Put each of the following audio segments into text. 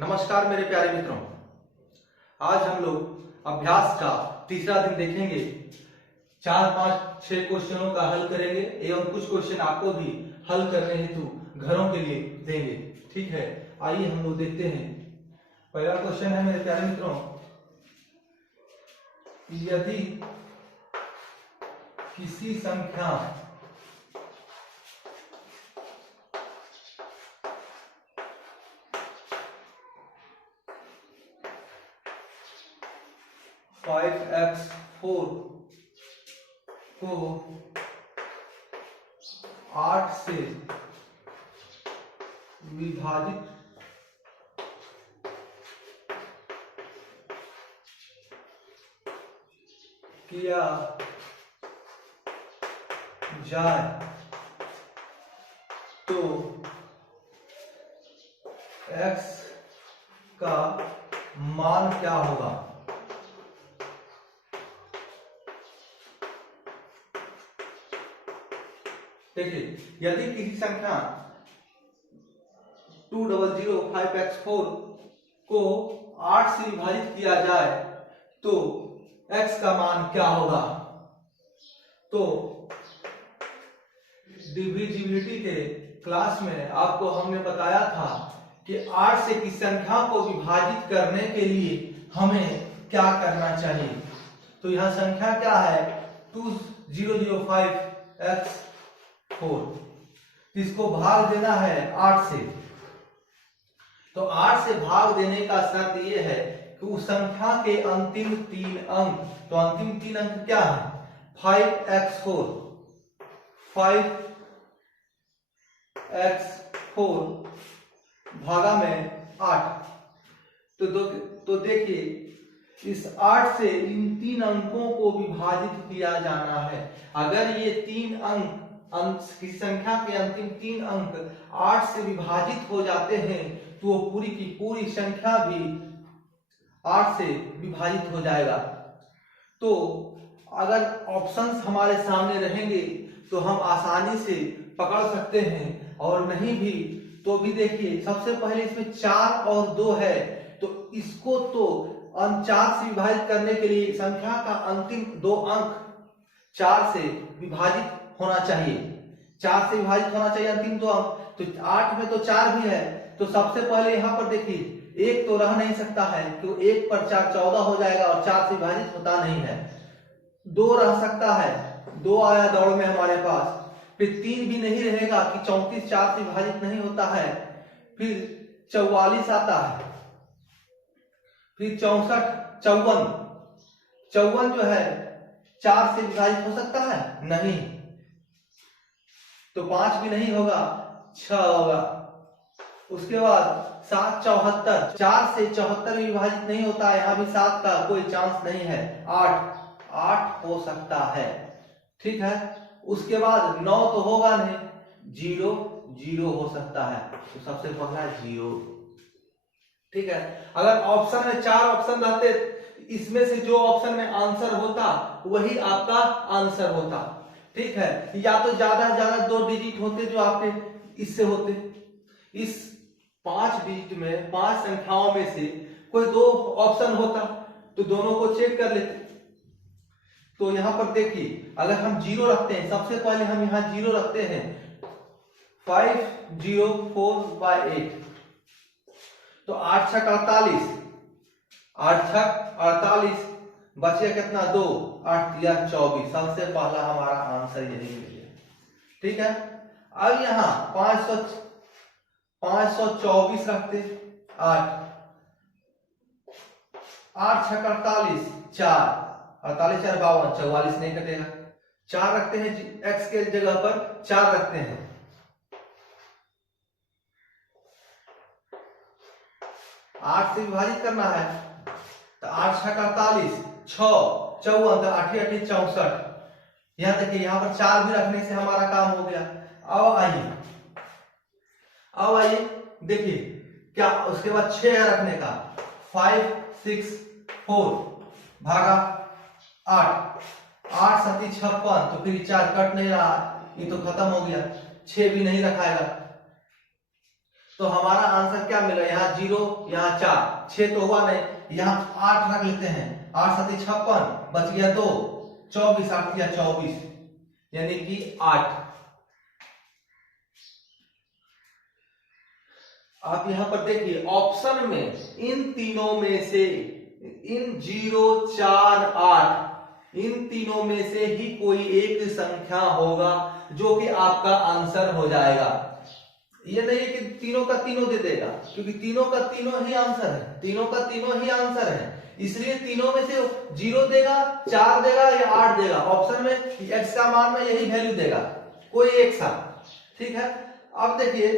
नमस्कार मेरे प्यारे मित्रों, आज हम लोग अभ्यास का तीसरा दिन देखेंगे। 4-5-6 क्वेश्चनों का हल करेंगे एवं कुछ क्वेश्चन आपको भी हल करने हेतु घरों के लिए देंगे। ठीक है, आइए हम लोग देखते हैं। पहला क्वेश्चन है मेरे प्यारे मित्रों, यदि किसी संख्या फाइव एक्स फोर को 8 से विभाजित किया जाए तो x का मान क्या होगा। देखिए, यदि किसी संख्या 2005x4 को 8 से विभाजित किया जाए तो x का मान क्या होगा। तो डिविजिबिलिटी के क्लास में आपको हमने बताया था कि 8 से किसी संख्या को विभाजित करने के लिए हमें क्या करना चाहिए। तो यह संख्या क्या है, 2005x4। इसको भाग देना है 8 से। तो 8 से भाग देने का शर्त यह है कि उस संख्या के अंतिम 3 अंक, तो अंतिम 3 अंक क्या है, 5x4 भागा में 8। तो देखिए, इस 8 से इन 3 अंकों को विभाजित किया जाना है। अगर ये 3 अंक किसी संख्या के अंतिम 3 अंक 8 से विभाजित हो जाते हैं तो वो पूरी की पूरी संख्या भी 8 से विभाजित हो जाएगा। तो अगर ऑप्शंस हमारे सामने रहेंगे तो हम आसानी से पकड़ सकते हैं, और नहीं भी तो भी देखिए, सबसे पहले इसमें 4 और 2 है, तो इसको तो 4 से विभाजित करने के लिए संख्या का अंतिम 2 अंक 4 से विभाजित होना चाहिए। 4 से विभाजित होना चाहिए अंतिम 2 अंक। तो 8 में तो 4 भी है, तो सबसे पहले यहाँ पर देखिए, 1 तो रह नहीं सकता है क्योंकि 1 पर 4 14 हो जाएगा और 4 से विभाजित होता नहीं है। 2 रह सकता है, 2 आया दौड़ में हमारे पास। फिर 3 भी नहीं रहेगा कि 34 4 से विभाजित नहीं होता है। फिर 44 आता है, फिर 54 जो है 4 से विभाजित हो सकता है, नहीं। तो 5 भी नहीं होगा, 6 होगा। उसके बाद 7 74, 4 से 74 विभाजित नहीं होता है, यहाँ भी 7 का कोई चांस नहीं है। 8 हो सकता है, ठीक है। उसके बाद 9 तो होगा नहीं, 0 हो सकता है, तो सबसे पहला 0, ठीक है। अगर ऑप्शन में 4 ऑप्शन रहते, इसमें से जो ऑप्शन में आंसर होता वही आपका आंसर होता, ठीक है। या तो ज्यादा से ज्यादा 2 डिजिट होते जो आपके इससे होते। इस 5 डिजिट में 5 संख्याओं में से कोई 2 ऑप्शन होता तो दोनों को चेक कर लेते। तो यहां पर देखिए, अगर हम 0 रखते हैं, सबसे पहले हम यहां 0 रखते हैं, 504/8, तो 8 छक 48, 8 छक 48, बचे कितना, 2, 8 दिया 24। सबसे पहला हमारा आंसर यही है, ठीक है। अब यहां 524 रखते, 8 छक 48, 4, 48 4 52, 44 नहीं कटेगा। 4 रखते हैं, x के जगह पर 4 रखते हैं। 8 से विभाजित करना है, तो 8 छक 48, 6 54, 8 8 64। यहां देखिए, यहां पर 4 भी रखने से हमारा काम हो गया। अब आइए देखिए क्या, उसके बाद 6 रखने का, 5 6 4 भागा 8, 8 7 56, तो फिर 4 कट नहीं रहा, ये तो खत्म हो गया। 6 भी नहीं रखाएगा, तो हमारा आंसर क्या मिला, यहाँ 0 यहाँ 4, 6 तो हुआ नहीं, यहाँ 8 रख लेते हैं, 8 7 56, बच गया 2, 24, 8 या 24, यानी कि 8। आप यहां पर देखिए ऑप्शन में इन तीनों में से, इन 0 4 8 इन तीनों में से ही कोई एक संख्या होगा जो कि आपका आंसर हो जाएगा। ये नहीं है कि तीनों का तीनों दे देगा, क्योंकि तीनों का तीनों ही आंसर है, तीनों का तीनों ही आंसर है, इसलिए तीनों में से 0 देगा, 4 देगा या 8 देगा। ऑप्शन में x का मान में यही वैल्यू देगा, कोई एक सा। ठीक है, अब देखिए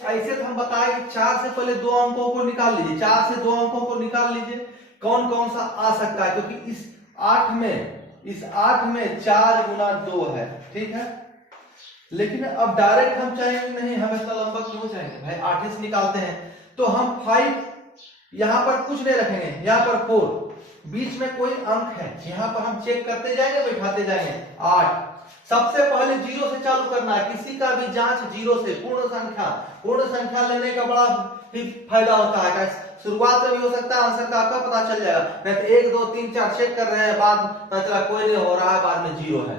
ऐसे तो हम बताए कि 4 से पहले 2 अंकों को निकाल लीजिए, 4 से 2 अंकों को निकाल लीजिए, कौन कौन सा आ सकता है, क्योंकि इस 8 में 4 गुना 2 है। ठीक है, लेकिन अब डायरेक्ट हम चाहेंगे नहीं, हम इतना लंबा क्यों चाहेंगे भाई, 8 से निकालते हैं तो हम 5 यहां पर कुछ नहीं रखेंगे, यहां पर 4 बीच में कोई अंक है, यहां पर हम चेक करते जाएंगे, बैठाते जाएंगे। 8 सबसे पहले 0 से चालू करना है, किसी का भी जांच 0 से। पूर्ण संख्या लेने का बड़ा ही फायदा होता है, शुरुआत में भी हो सकता है आंसर का आपका पता चल जाएगा, नहीं तो 1 2 3 4 चेक कर रहे हैं, बाद पता चला कोई नहीं हो रहा है, बाद में 0 है।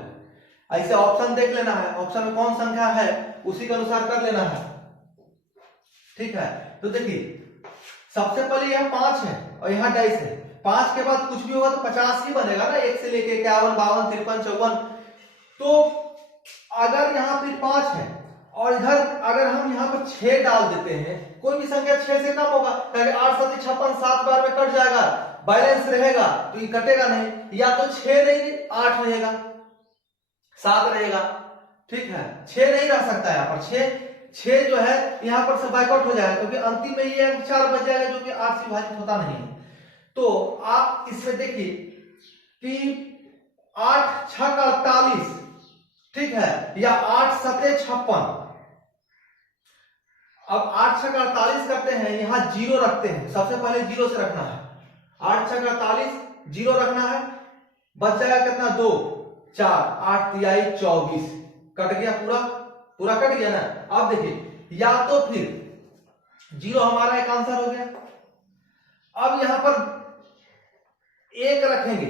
ऐसे ऑप्शन देख लेना है, ऑप्शन में कौन संख्या है उसी के अनुसार कर लेना है। ठीक है, तो देखिए सबसे पहले यह 5 है और यहाँ 22 है, 5 के बाद कुछ भी होगा तो 50 ही बनेगा ना, 1 से लेके 51 52 53 54। तो अगर यहाँ पे 5 है और इधर अगर हम यहाँ पर 6 डाल देते हैं, कोई भी संख्या 6 से कम होगा, 8 7 56 7 बार में कट जाएगा, बैलेंस रहेगा तो ये कटेगा नहीं, या तो 6 नहीं 8 रहेगा, 7 रहेगा। ठीक है, 6 नहीं रह सकता यहाँ पर, 6 जो है यहाँ पर से बाइकआउट हो जाएगा, क्योंकि अंतिम में ये अंक 4 बच जाएगा जो कि 8 से विभाजित होता नहीं है। तो आप इसमें देखिए कि 8 6 का 48, ठीक है, या 8 7 56। अब 8 6 का 48 करते हैं, यहां 0 रखते हैं, सबसे पहले 0 से रखना है, 8 6 का 48 0 रखना है, बच जाएगा कितना 2 4 8 तिहाई 24, कट गया, पूरा कट गया ना। अब देखिए या तो फिर 0 हमारा एक आंसर हो गया, अब यहां पर 1 रखेंगे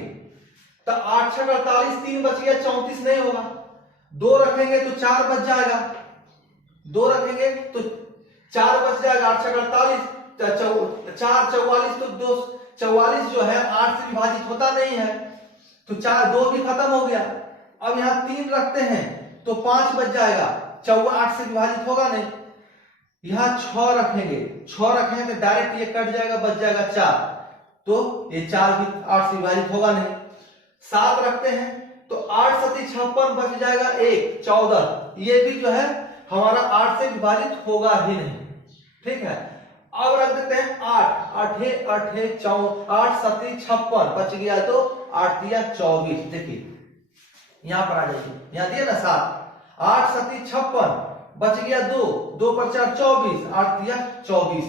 तो 8 6 का 48 3 बच गया, 34 नहीं होगा, 2 रखेंगे तो 4 बच जाएगा, 2 रखेंगे तो 4 बच जाएगा, 8 6 का 48 4 44, तो 2 44 जो है 8 से विभाजित होता नहीं है, तो 4 2 भी खत्म हो गया। अब यहाँ 3 रखते हैं तो 5 बच जाएगा, 8 से विभाजित होगा नहीं, यहाँ 6 रखेंगे, 6 रखेंगे तो डायरेक्ट ये कट जाएगा, बच जाएगा 4, तो ये 4 भी 8 से विभाजित होगा नहीं। 7 रखते हैं तो 8 7 56 बच जाएगा 1 14, ये भी जो है हमारा 8 से विभाजित होगा ही नहीं। ठीक है, अब रख देते हैं 8 8 8 8 7 56 बच गया, तो 8 दिया 24। देखिए यहां पर आ जाइए, यहां दिया ना 7 8 7 56 बच गया 2 2 पर 4 24, 8 दिया 24,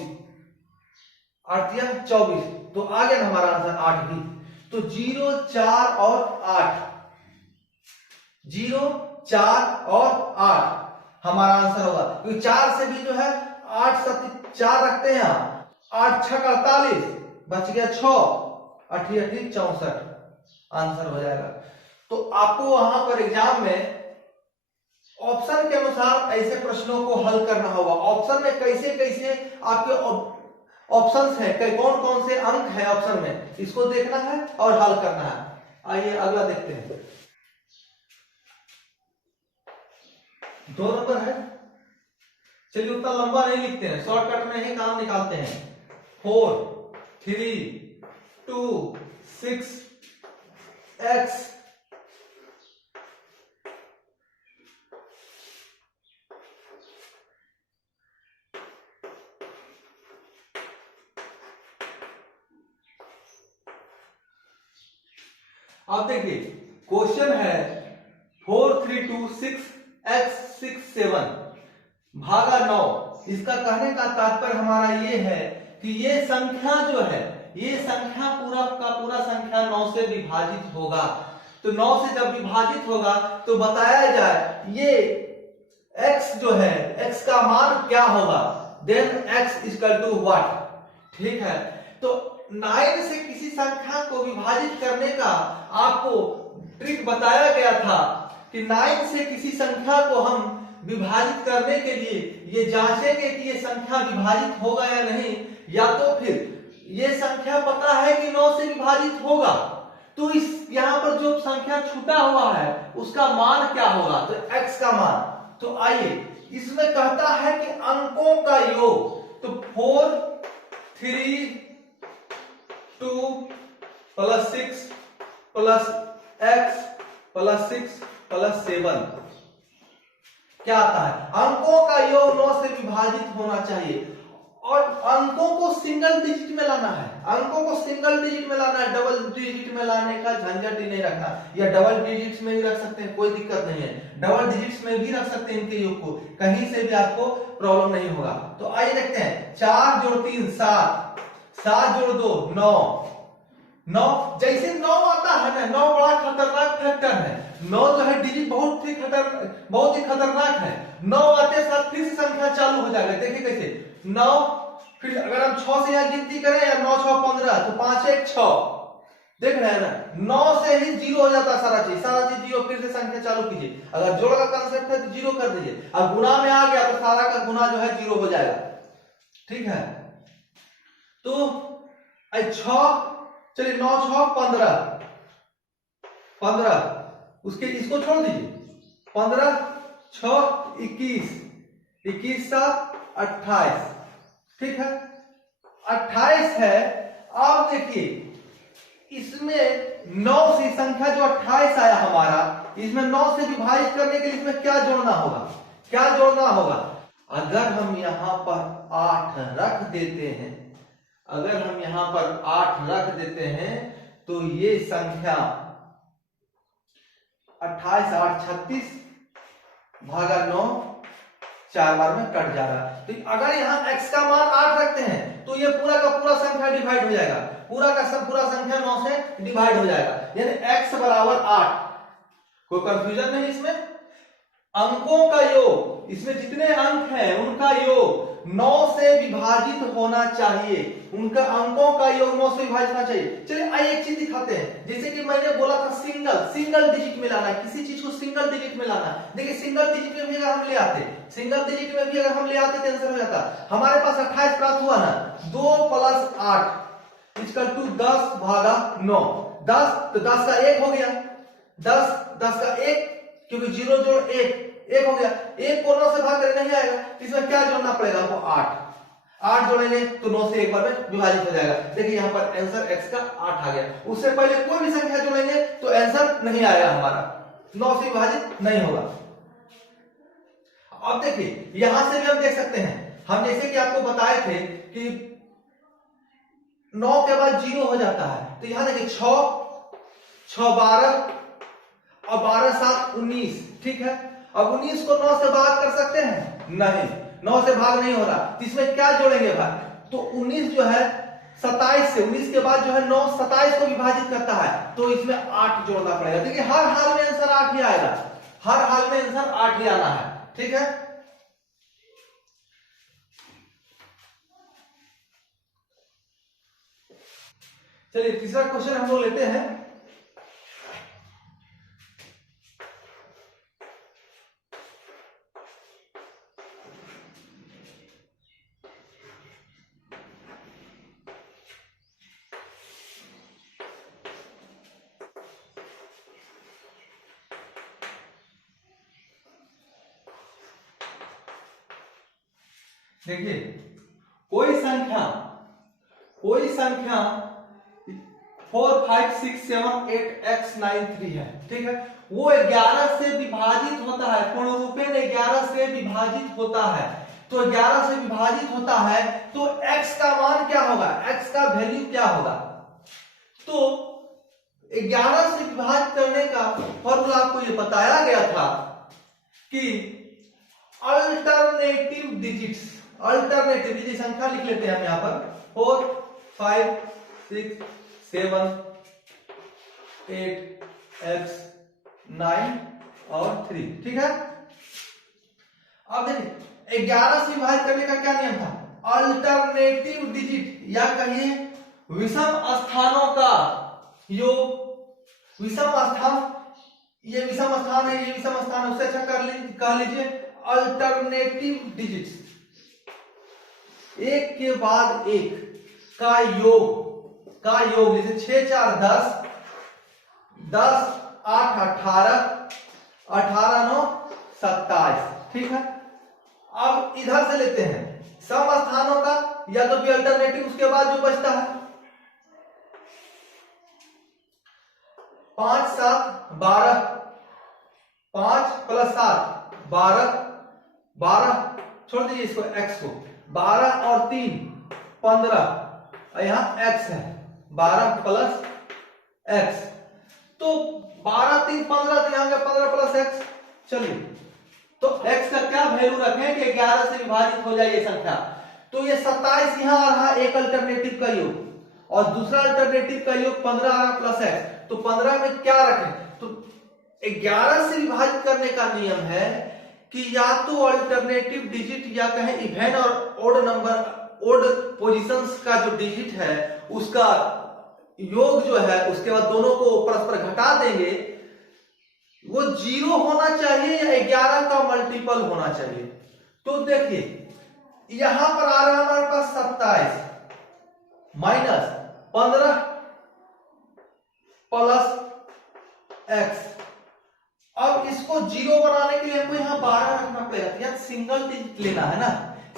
8 दिया 24, तो आ गया ना हमारा आंसर 8 भी। तो 0 4 और 8, 0 4 और 8 हमारा आंसर होगा, क्योंकि 4 से भी जो है 8 7 4 रखते हैं, 8 6 का 48 बच गया 6 8 8 64, आंसर हो जाएगा। तो आपको वहां पर एग्जाम में ऑप्शन के अनुसार ऐसे प्रश्नों को हल करना होगा। ऑप्शन में कैसे कैसे आपके ऑप्शंस है, कौन कौन से अंक है ऑप्शन में, इसको देखना है और हल करना है। आइए अगला देखते हैं, 2 नंबर है, चलिए उतना लंबा नहीं लिखते हैं, शॉर्टकट में ही काम निकालते हैं। 4 3 2 6 x अब देखिए क्वेश्चन है 4 3 2 6 x 6 7 भागा 9। इसका कहने का तात्पर्य हमारा ये है कि ये संख्या जो है, ये संख्या पूरा का पूरा संख्या 9 से विभाजित होगा। तो 9 से जब विभाजित होगा तो बताया जाए ये x जो है x का मान क्या होगा, then x equal to what. ठीक है, तो 9 से किसी संख्या को विभाजित करने का आपको ट्रिक बताया गया था कि 9 से किसी संख्या को हम विभाजित करने के लिए ये जांचेंगे कि ये संख्या विभाजित होगा या नहीं, या तो फिर ये संख्या पता है कि 9 से विभाजित होगा, तो इस यहाँ पर जो संख्या छूटा हुआ है उसका मान क्या होगा, तो x का मान। तो आइए, इसमें कहता है कि अंकों का योग, तो 4 3 2 plus 6 plus x plus 6 plus 7 क्या आता है, अंकों का योग 9 से विभाजित होना चाहिए। और अंकों को सिंगल डिजिट में लाना है, अंकों को सिंगल डिजिट में लाना है, डबल डिजिट में लाने का झंझट ही नहीं रखना, या डबल डिजिट्स में भी रख सकते हैं, कोई दिक्कत नहीं है, डबल डिजिट्स में भी रख सकते हैं इनके योग को, कहीं से भी आपको प्रॉब्लम नहीं होगा। तो आइए देखते हैं, 4 जोड़ 3 7, 7 जोड़ 2 9, 9 जैसे 9 आता है ना, 9 बड़ा खतरनाक फैक्टर है, 9 जो है डिजिट बहुत ही खतरनाक है। 9 आते साथ फिर से संख्या चालू हो जाएगा, देखिए कैसे 9, फिर अगर हम 6 से यहाँ गिनती करें या 9 6 15, तो 5 1 6, देख रहे हैं ना, 9 से ही जीरो हो जाता है सारा चीज जीरो, फिर से संख्या चालू कीजिए, अगर जोड़ का कंसेप्ट है तो जीरो कर दीजिए, अब गुणा में आ गया तो सारा का गुणा जो है जीरो हो जाएगा। ठीक है, तो 6, चलिए 9 6 15, उसके इसको छोड़ दीजिए, 15 6 21, 21 7 28, ठीक है 28 है। अब देखिए इसमें 9 से संख्या जो 28 आया हमारा, इसमें 9 से विभाजित करने के लिए इसमें क्या जोड़ना होगा, क्या जोड़ना होगा, अगर हम यहां पर 8 रख देते हैं, अगर हम यहां पर 8 रख देते हैं तो ये संख्या 28 8 36 भागा 9 4 बार में कट जाएगा। तो अगर यहाँ x का मान 8 रखते हैं तो ये पूरा का पूरा संख्या डिवाइड हो जाएगा, पूरा का सब पूरा संख्या 9 से डिवाइड हो जाएगा, यानी x बराबर 8। कोई कंफ्यूजन नहीं इसमें। अंकों का योग, इसमें जितने अंक हैं उनका योग 9 से विभाजित होना चाहिए, उनका अंकों का योग 9 से विभाजित होना चाहिए। चलिए आइए एक चीज दिखाते हैं, जैसे कि मैंने बोला था सिंगल डिजिट में लाना है, किसी चीज को सिंगल डिजिट में लाना है। देखिए सिंगल डिजिट में भी अगर हम ले आते, सिंगल डिजिट में भी अगर हम ले आते तो आंसर हो जाता। हमारे पास 28 प्राप्त हुआ ना, 2 + 8 = 10 भागा 9, 10 तो 10 का 1 हो गया, 10 का 1, क्योंकि 0 जोड़ 1 हो गया, 1 को 9 से भाग कर नहीं आएगा, इसमें क्या जोड़ना पड़ेगा आपको 8 जोड़ेंगे तो 9 से एक बार में विभाजित हो जाएगा। देखिए यहाँ पर आंसर x का 8 आ गया। उससे पहले कोई भी संख्या जोड़ेंगे तो आंसर नहीं आएगा हमारा, 9 से विभाजित नहीं होगा। अब देखिए यहां से भी हम देख सकते हैं, हम जैसे कि आपको बताए थे कि 9 के बाद 0 हो जाता है, तो यहां देखिए 6 12 और 12 7 19, ठीक है। अब 19 को 9 से भाग कर सकते हैं, नहीं, 9 से भाग नहीं हो रहा, तो इसमें क्या जोड़ेंगे भाई, तो 19 जो है 27 से, 19 के बाद जो है 9 27 को विभाजित करता है, तो इसमें 8 जोड़ना पड़ेगा। देखिए हर हाल में आंसर 8 ही आएगा, हर हाल में आंसर 8 ही आना है, ठीक है। चलिए तीसरा क्वेश्चन हम लोग लेते हैं। देखिए कोई संख्या 4 5 6 7 8 x 9 3 है, ठीक है। वो 11 से विभाजित होता है, पूर्ण रूपेण 11 से विभाजित होता है, तो 11 से विभाजित होता है तो x का मान क्या होगा, x का वैल्यू क्या होगा। तो 11 से विभाजित करने का फॉर्मूला आपको ये बताया गया था कि अल्टरनेटिव डिजिट्स, अल्टरनेटिव डिजिट संख्या लिख लेते हैं हम यहां पर 4 5 6 7 8 x 9 और 3, ठीक है। अब देखिए 11 से विभाजित करने का क्या नियम था? अल्टरनेटिव डिजिट या कहिए विषम स्थानों का योग। विषम स्थान, ये विषम स्थान है, ये विषम स्थान है, उससे अच्छा कह लीजिए अल्टरनेटिव डिजिट्स, एक के बाद एक का योग जैसे 6 4 10, 10 8 18, 18 9 27, ठीक है। अब इधर से लेते हैं सम स्थानों का, या तो भी अल्टरनेटिव, उसके बाद जो बचता है 5 7 12, 5 + 7 12, 12 छोड़ दीजिए इसको x को, 12 और 3 15, यहां x है 12 + x, तो 12 3 15, तो यहां का 15 + x। चलिए तो x का क्या वैल्यू रखें कि 11 से विभाजित हो जाए ये संख्या, तो ये 27 यहां आ रहा एक अल्टरनेटिव का योग, और दूसरा अल्टरनेटिव का योग 15 आ रहा +x, तो 15 में क्या रखें? तो 11 से विभाजित करने का नियम है कि या तो अल्टरनेटिव डिजिट या कहें इवन और ओड नंबर, ओड पोजीशंस का जो डिजिट है उसका योग जो है, उसके बाद दोनों को परस्पर घटा देंगे, वो 0 होना चाहिए या 11 का मल्टीपल होना चाहिए। तो देखिए यहां पर आ रहा है हमारे पास 27 माइनस 15 प्लस x। अब इसको 0 बनाने के लिए हमको यहां 12 रखना पड़ेगा, या सिंगल डिजिट लेना है ना,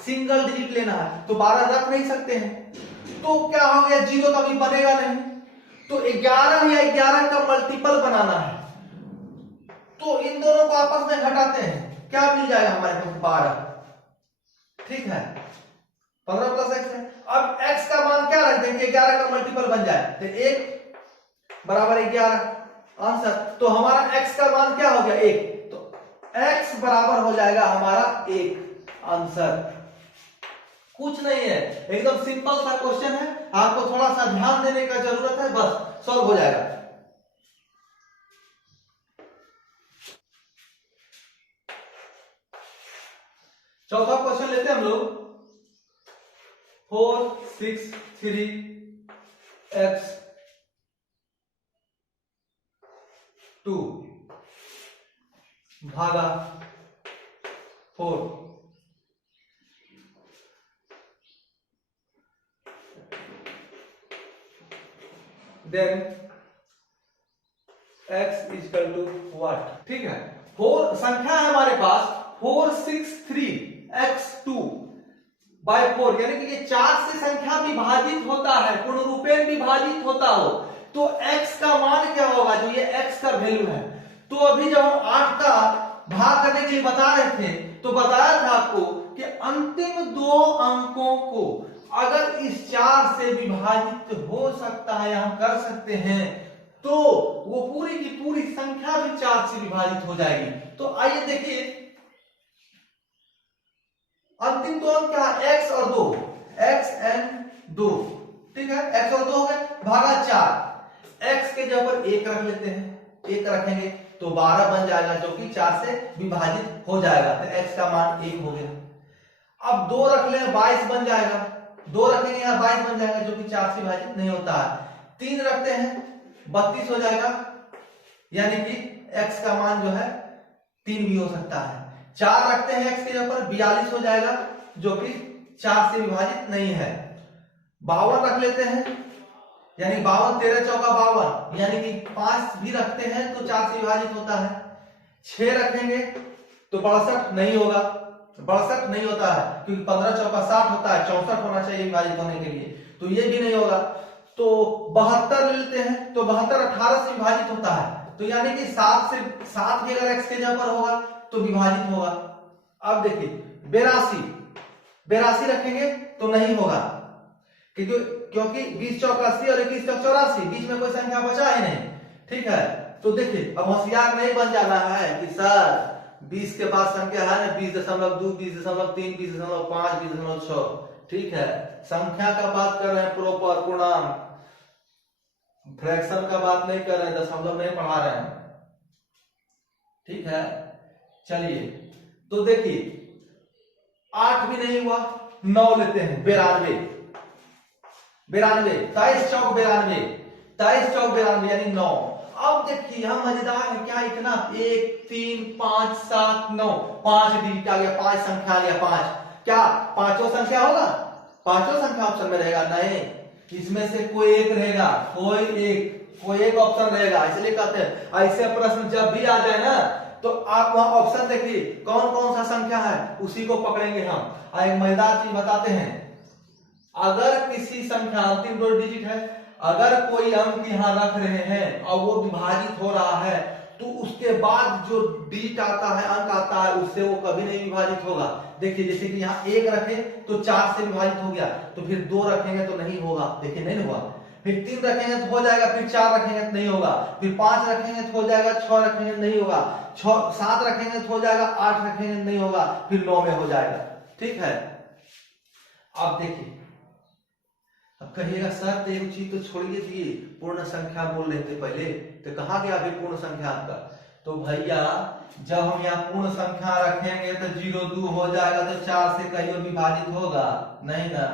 सिंगल डिजिट लेना है, तो 12 रख नहीं सकते हैं, तो क्या हो गया 0 तो अभी बनेगा नहीं, तो 11 या 11 का मल्टीपल बनाना है, तो इन दोनों को आपस में घटाते हैं, क्या मिल जाएगा हमारे पास 12, ठीक है, 15 + x है। अब x का मान क्या रख देंगे 11 का मल्टीपल बन जाए, तो 1 बराबर 11 आंसर, तो हमारा x का मान क्या हो गया 1, तो x बराबर हो जाएगा हमारा 1 आंसर। कुछ नहीं है, एकदम सिंपल सा क्वेश्चन है, आपको थोड़ा सा ध्यान देने का जरूरत है, बस सॉल्व हो जाएगा। चौथा क्वेश्चन लेते हैं हम लोग, 4 6 3 x 2 भागा 4, देन x = what, ठीक है। 4 संख्या है हमारे पास 463 x2 बाय 4, यानी कि ये 4 से संख्या विभाजित होता है, पूर्ण रूपेण विभाजित होता हो, तो x का मान क्या होगा, जो ये x का वैल्यू है। तो अभी जब हम 8 का भाग करने के लिए बता रहे थे, तो बताया था आपको कि अंतिम 2 अंकों को अगर इस 4 से विभाजित हो सकता है या हम कर सकते हैं, तो वो पूरी की पूरी संख्या भी 4 से विभाजित हो जाएगी। तो आइए देखिए अंतिम 2 अंक क्या है, x और 2, x and 2, ठीक है, x और 2 हो गए, भागा 4, x के जगह पर 1 रख लेते हैं, 1 रखेंगे तो 12 बन जाएगा, जो कि 4 से विभाजित हो जाएगा, तो x का मान 1 हो गया। अब 2 रख ले 22 बन जाएगा, 2 रखेंगे यहाँ 22 बन जाएगा, जो कि 4 से विभाजित नहीं होता है। 3 रखते हैं 32 हो जाएगा, यानी कि x का मान जो है 3 भी हो सकता है। 4 रखते हैं x के जगह पर 42 हो जाएगा, जो कि 4 से विभाजित नहीं है। 52 रख लेते हैं, यानी 52 13 चौका 52, यानी कि 5 भी रखते हैं तो 4 से विभाजित होता है। 6 रखेंगे तो 62 नहीं होगा, 62 नहीं होता है, क्योंकि 15 चौका 60 होता है, 64 होना चाहिए विभाजित होने के लिए, तो ये भी नहीं होगा। तो 72 ले लेते हैं, तो 72 18 से विभाजित होता है, तो यानी कि 7 भी अगर x के जगह पर होगा तो विभाजित होगा। अब देखिए 82 रखेंगे तो नहीं होगा, क्योंकि 20 चौक 80 और 21 चौक 84, बीच में कोई संख्या बचा ही नहीं, ठीक है। तो देखिए अब होशियार नहीं बन जाना है कि सर 20 के बाद संख्या है ना 20.2, 20.3, 20.5, 20.6, ठीक है, संख्या का बात कर रहे हैं, प्रॉपर पूर्णांक, फ्रैक्शन का बात नहीं कर रहे हैं, दशमलव नहीं पढ़ा रहे हैं, ठीक है। चलिए तो देखिए 8 भी नहीं हुआ, 9 लेते हैं, 92, 23 चौक 92, 23 चौक 92 यानी 9। अब देखिए यहां मजेदार है क्या, इतना 1 3 5 7 9, 5 डिजिट आ गया, 5 संख्या आ गया, 5 क्या पांचों संख्या होगा? पांचों संख्या ऑप्शन में रहेगा? नहीं, इसमें से कोई एक रहेगा, कोई एक ऑप्शन रहेगा। इसलिए कहते हैं ऐसे प्रश्न जब भी आ जाए ना तो आप वहां ऑप्शन देखिए कौन कौन सा संख्या है, उसी को पकड़ेंगे हम। एक मजेदार चीज बताते हैं, अगर किसी संख्या अंतिम 2 डिजिट है, अगर कोई अंक यहां रख रहे हैं और वो विभाजित हो रहा है तो उसके बाद जो डिजिट आता है, अंक आता है, उससे वो कभी नहीं विभाजित होगा। देखिए जैसे कि यहाँ 1 रखे तो 4 से विभाजित हो गया, तो फिर 2 रखेंगे तो नहीं होगा, देखिए नहीं हुआ। फिर 3 रखेंगे तो हो जाएगा, फिर 4 रखेंगे तो नहीं होगा, फिर 5 रखेंगे तो हो जाएगा, 6 रखेंगे तो नहीं होगा, 7 रखेंगे तो हो जाएगा, 8 रखेंगे तो नहीं होगा, फिर 9 में हो जाएगा। ठीक है, अब देखिए, अब कहिएगा सर तो एक चीज तो छोड़िए दिए, पूर्ण संख्या बोल रहे थे पहले, तो कहाँ गया अभी पूर्ण संख्या आपका? तो भैया जब हम यहाँ पूर्ण संख्या रखेंगे तो 0 2 हो जाएगा, तो 4 से कहीं विभाजित होगा नहीं ना?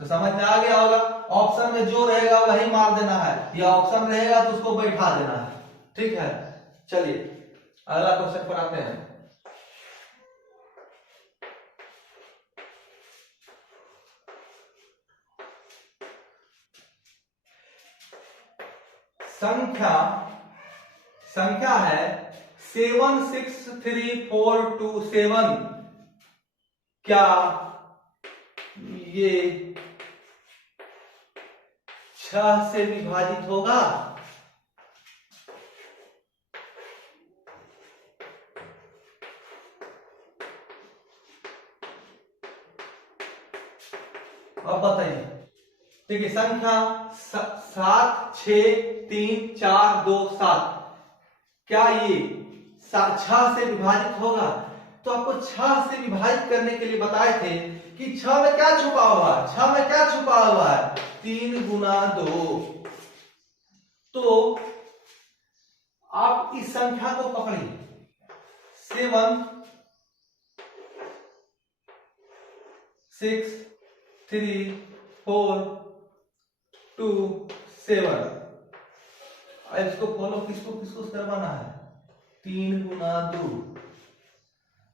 तो समझ में आ गया होगा, ऑप्शन में जो रहेगा वही मार देना है, या ऑप्शन रहेगा तो उसको बैठा देना है। ठीक है, चलिए अगला क्वेश्चन पर आते हैं। संख्या है 76342 क्या ये 6 से विभाजित होगा? अब बताइए, ठीक है, संख्या 7 6 3 4 2 7 क्या ये 6 से विभाजित होगा? तो आपको 6 से विभाजित करने के लिए बताए थे कि 6 में क्या छुपा हुआ है, 6 में क्या छुपा हुआ है? 3 गुना 2। तो आप इस संख्या को पकड़िए, 7 6 3 4 2 7। अब इसको फॉलो किसको करवाना है? 3 गुना 2।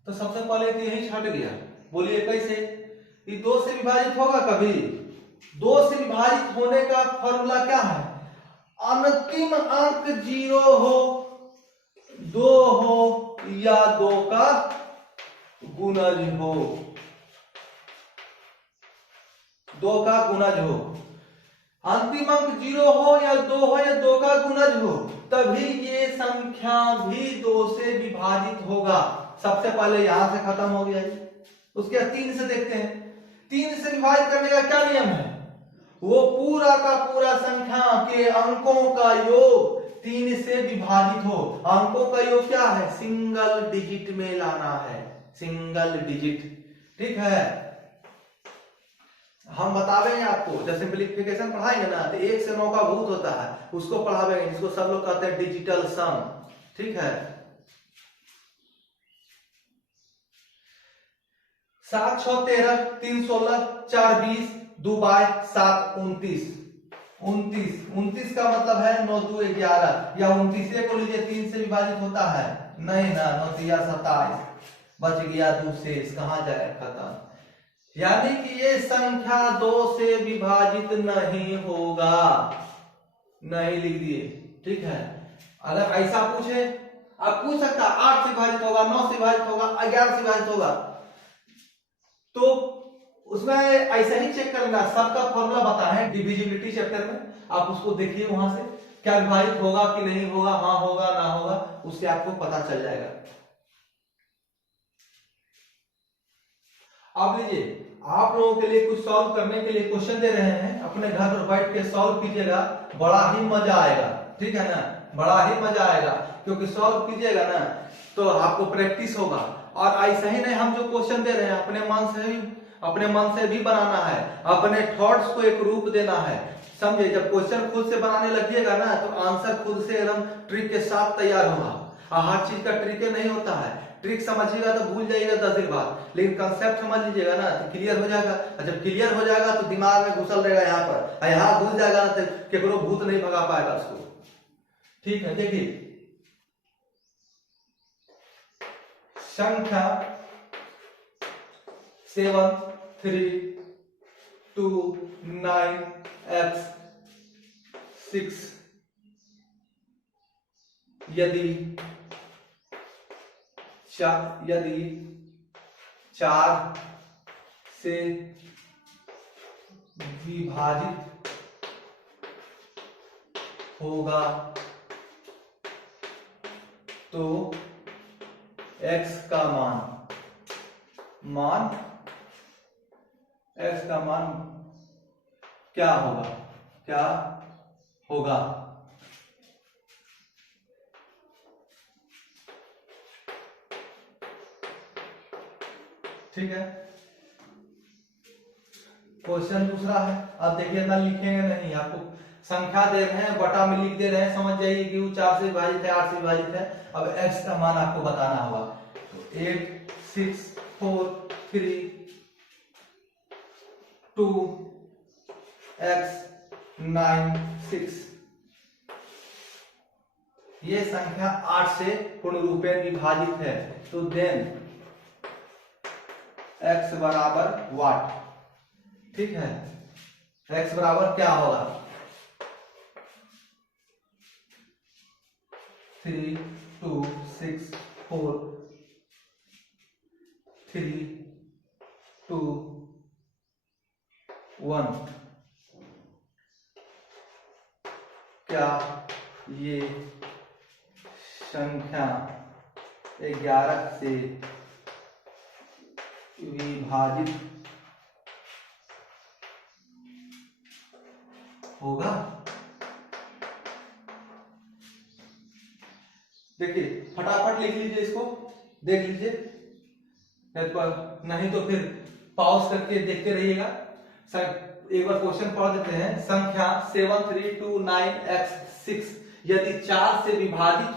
तो सबसे पहले तो यही छट गया, बोलिए कैसे? ये 2 से विभाजित होगा कभी? 2 से विभाजित होने का फॉर्मूला क्या है? अंतिम अंक 0 हो, 2 हो या 2 का गुणज हो, 2 का गुणज हो। अंतिम अंक 0 हो या 2 हो या 2 का गुणज हो, तभी ये संख्या भी 2 से विभाजित होगा। सबसे पहले यहां से खत्म हो गया, उसके बाद 3 से देखते हैं। 3 से विभाजित करने का क्या नियम है? वो पूरा का पूरा संख्या के अंकों का योग 3 से विभाजित हो। अंकों का योग क्या है? सिंगल डिजिट में लाना है, सिंगल डिजिट। ठीक है, हम बतावेंगे आपको, जब सिंप्लीफिकेशन पढ़ाएंगे ना तो 1 से 9 का बहुत होता है, उसको पढ़ावेंगे, जिसको सब लोग कहते हैं डिजिटल सम। ठीक है, 7 6 13 3 16 4 20 2 बाय 7 29। 29 का मतलब है 9 2 11, या 29 को लीजिए 3 से विभाजित होता है? नहीं ना, 9 3 27, बच गया 2 शेष, कहां जाए खत्म। यानी कि ये संख्या 2 से विभाजित नहीं होगा, नहीं लिख दिए। ठीक है, अगर ऐसा पूछे, आप पूछ सकता 8 से विभाजित होगा, 9 से विभाजित होगा, 11 से विभाजित होगा, तो उसमें ऐसा ही चेक करना। सबका फॉर्मूला बताया है डिविजिबिलिटी चैप्टर में, आप उसको देखिए, वहां से क्या विभाजित होगा कि नहीं होगा, हाँ होगा ना होगा, उससे आपको पता चल जाएगा। अब लीजिए, आप लोगों के लिए कुछ सॉल्व करने के लिए क्वेश्चन दे रहे हैं, अपने घर पर बैठ के सॉल्व कीजिएगा, बड़ा ही मजा आएगा। ठीक है ना, बड़ा ही मजा आएगा, क्योंकि सॉल्व कीजिएगा ना तो आपको प्रैक्टिस होगा। और ऐसा ही नहीं, हम जो क्वेश्चन दे रहे हैं अपने मन से भी बनाना है, अपने थॉट्स को एक रूप देना है, समझे? जब क्वेश्चन खुद से बनाने लगिएगा ना तो आंसर खुद से एकदम ट्रिक के साथ तैयार होगा। हर चीज का ट्रिक नहीं होता है, ट्रिक समझिएगा तो भूल जाइएगा 10 दिन बाद, लेकिन कंसेप्ट समझ लीजिएगा ना तो क्लियर हो जाएगा। और जब क्लियर हो जाएगा तो दिमाग में घुसल रहेगा यहाँ पर, और यहाँ घुस जाएगा ना तो केकरो भूत नहीं भगा पाएगा उसको। ठीक है, देखिए संख्या 7 3 2 9 x 6 यदि 4 से विभाजित होगा तो x का मान क्या होगा। ठीक है, क्वेश्चन दूसरा है। अब देखिए ना लिखेंगे नहीं, आपको संख्या दे रहे हैं, बटा में लिख दे रहे हैं, समझ जाइए कि वो 4 से विभाजित है, 8 से विभाजित है। अब x का मान आपको बताना होगा। तो 8 6 4 3 2 x 9 6, ये संख्या 8 से पूर्ण रूपेण विभाजित है, तो देन x बराबर वाट। ठीक है, x बराबर क्या होगा, 3 2 6 4 3 2 1। क्या ये संख्या 11 से विभाजित होगा। देखिए फटाफट लिख लीजिए, इसको देख लीजिए, नहीं तो फिर पॉज करके देखते रहिएगा। एक बार क्वेश्चन पढ़ देते हैं। संख्या 7 3 2 9 x 6 यदि 4 से विभाजित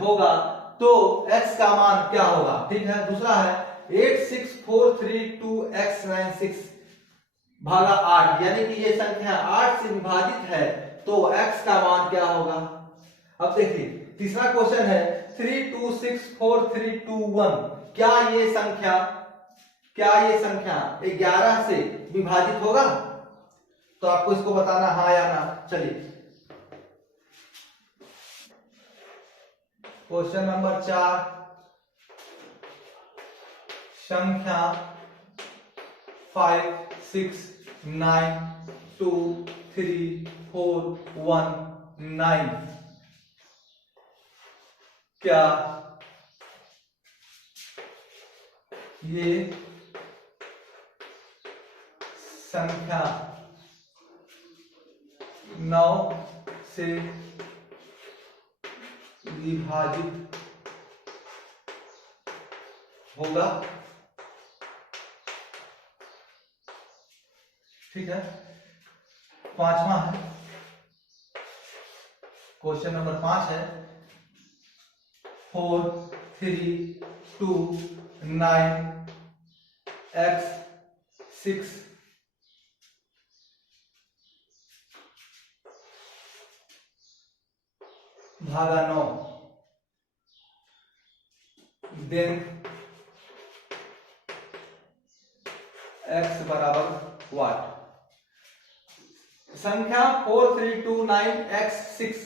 होगा तो x का मान क्या होगा। ठीक है, दूसरा है 8 6 4 3 2 x 9 6 भागा 8, यानी कि ये संख्या 8 से विभाजित है तो x का मान क्या होगा। अब देखिए तीसरा क्वेश्चन है 3 2 6 4 3 2 1, क्या ये संख्या 11 से विभाजित होगा। तो आपको इसको बताना हाँ या ना। चलिए क्वेश्चन नंबर 4, संख्या 5 6 9 2 3 4 1 9, क्या ये संख्या 9 से विभाजित होगा। ठीक है, पांचवा है, क्वेश्चन नंबर 5 है 4 3 2 9 x 6 भागा 9, देन x बराबर वाट। संख्या 4 3 2 9 x 6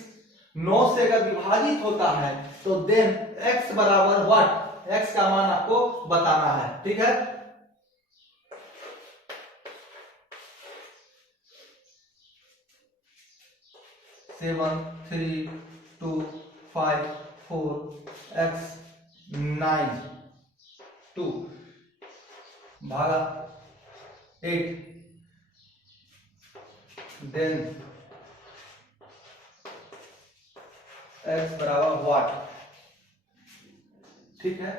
9 से अगर विभाजित होता है तो देन x बराबर वाट, x का मान आपको बताना है। ठीक है, सेवन 3 2 5 4 x 9 2 भागा 8, देन x बराबर वाट। ठीक है,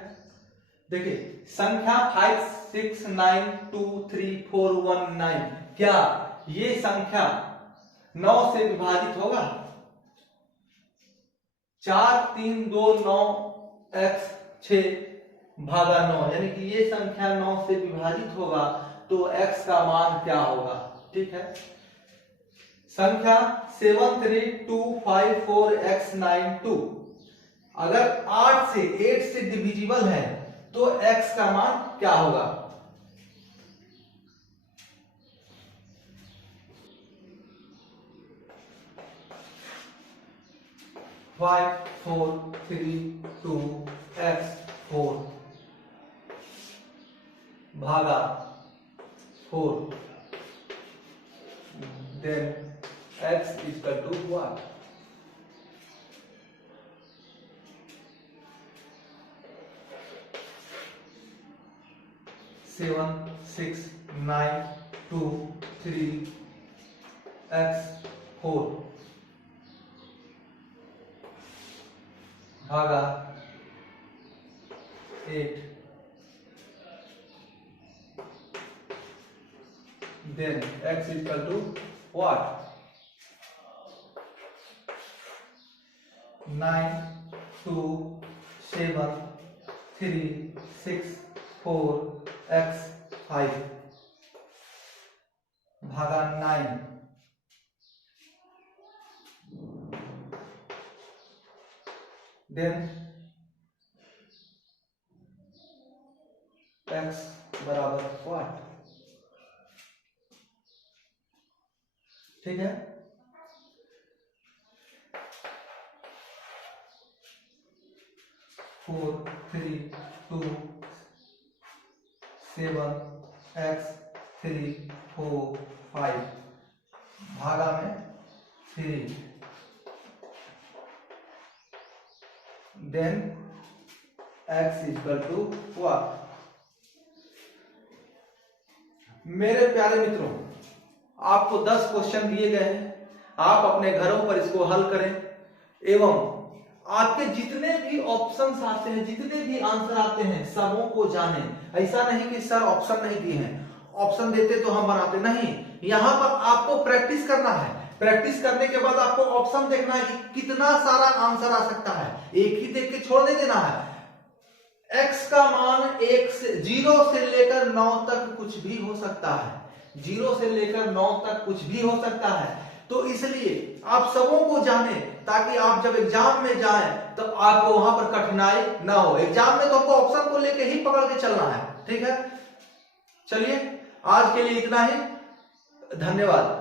देखिए संख्या 5 6 9 2 3 4 1 9, क्या ये संख्या 9 से विभाजित होगा। 4 3 2 9 x 6 भागा 9, यानी कि ये संख्या 9 से विभाजित होगा तो x का मान क्या होगा। ठीक है, संख्या 73254x92 अगर 8 से डिविजिबल है तो x का मान क्या होगा। 5432x4 भागा 4, then x is equal to what? 76923x4 भागा 8, then x is equal to what? 92736 4x5 भागा 9, then x बराबर what? ठीक है, फोर 3 2 7 x 3 4 5 भागा में 3, then x is equal to what? मेरे प्यारे मित्रों, आपको 10 क्वेश्चन दिए गए हैं, आप अपने घरों पर इसको हल करें एवं आपके जितने भी ऑप्शंस आते हैं, जितने भी आंसर आते हैं, सबों को जानें। ऐसा नहीं कि सर ऑप्शन नहीं दिए हैं, ऑप्शन देते तो हम बनाते नहीं। यहां पर आपको प्रैक्टिस करना है, प्रैक्टिस करने के बाद आपको ऑप्शन देखना है कि कितना सारा आंसर आ सकता है, एक ही देख के छोड़ नहीं देना है। x का मान 0 से लेकर 9 तक कुछ भी हो सकता है, 0 से लेकर 9 तक कुछ भी हो सकता है। तो इसलिए आप सबों को जाने ताकि आप जब एग्जाम में जाएं तो आपको वहां पर कठिनाई ना हो। एग्जाम में तो आपको ऑप्शन को लेके ही पकड़ के चलना है। ठीक है, चलिए आज के लिए इतना ही, धन्यवाद।